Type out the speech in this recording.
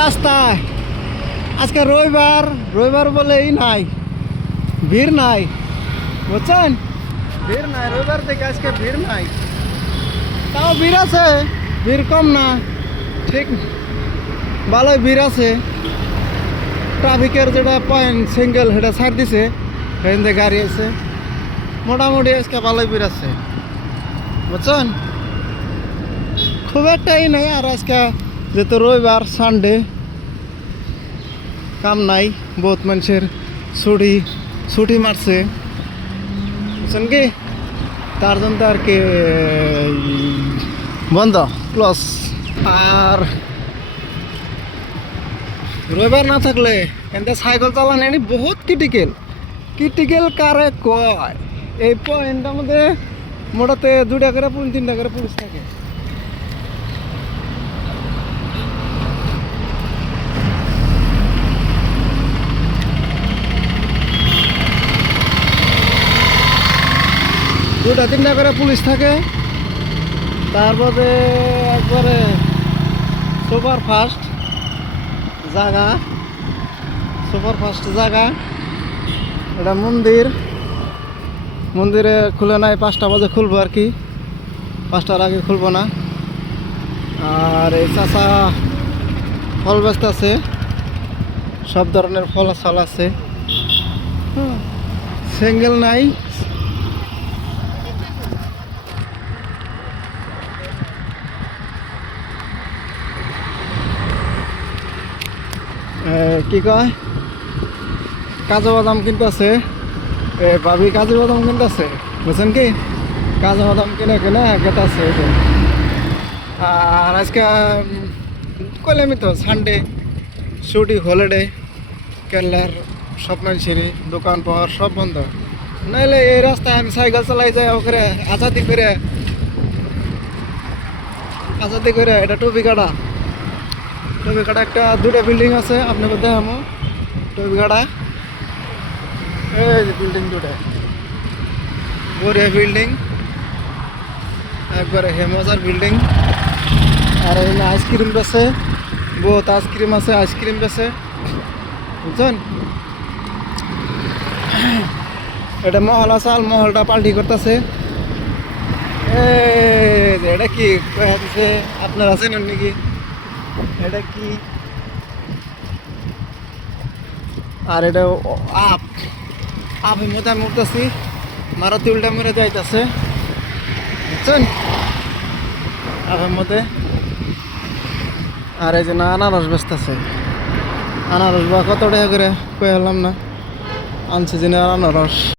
রাস্তায় আজকে রবিবার রবিবার বলেই নাই ভিড় নাই। বুঝছেন? ভিড় নাই রবিবার থেকে আজকে ভিড় নাই। তাও ভিড় আছে ভিড় কম না। ঠিক ভালোই ভিড় আছে। ট্রাফিকের যেটা পয়েন্ট সিঙ্গেল সেটা ছাড় দিছে সেখান থেকে গাড়ি আছে। মোটামুটি আজকে ভালোই ভিড় আছে। বুঝছেন? খুব একটাই নেই আর আজকে যেহেতু রবিবার সানডে কাম নাই, বহুত মানুষের ছুটি ছুটি মারছে। বুঝছেন কি? তার জন্য আর কি বন্ধ প্লাস আর রবিবার না থাকলে এতে সাইকেল চালানো বহুত ক্রিটিক্যাল ক্রিটিক্যাল কারে কয়? এই পয়েন্টটার মধ্যে মোটাতে দুটা করে তিনটা করে পুলিশ থাকে। দুটা তিনটা করে পুলিশ থাকে। তারপরে একবারে সুপার ফাস্ট জায়গা সুপার ফাস্ট জায়গা এটা মন্দির। মন্দিরে খুলে নাই, পাঁচটা বাজে খুলবো আর কি। পাঁচটার আগে খুলবো না। আর এই চাষা ফল ব্যস্ত আছে। সব ধরনের ফল আছে। সিঙ্গেল নাই কি কয়? কাজু বাদাম কিন্তু আছে। এ ভাবি কাজু বাদাম কিন্তু আছে। বুঝছেন কি? কাজু বাদাম কিনে কিনে আছে আর আজকে কইলামই তো সানডে ছুটি হলিডে কেরালার সব মানুষেরই দোকান পাওয়ার সব বন্ধ। নাইলে এই রাস্তায় আমি সাইকেল চালাই যাই ওখানে আজাদি করে। আজাদি করে এটা টুপি কাটা। কাটা একটা, দুটা বিল্ডিং আছে, আপনাকে দেখামো টুপি কাটা এই বিল্ডিং দুটা। বড়িয়া বিল্ডিং একবারে হেমজার বিল্ডিং আর এখানে আইসক্রিম বেছে বহুত আইসক্রিম আছে আইসক্রিম বেছে বুঝছেন? এটা মহল আছে, আর মহলটা পাল্টি করতেছে। এটা কি? আপনার আছেন নাকি? এটা কি? আর এটা আপ আপের মধ্যে আমি উঠতেছি মারুতি উল্টা মেরে যাইতেছে। বুঝছেন? আপের মধ্যে আর এই যে না, আনারস বেচতেছে। আনারস বা কত টাকা করে কয়ে হলাম না। আনছে যে আনারস।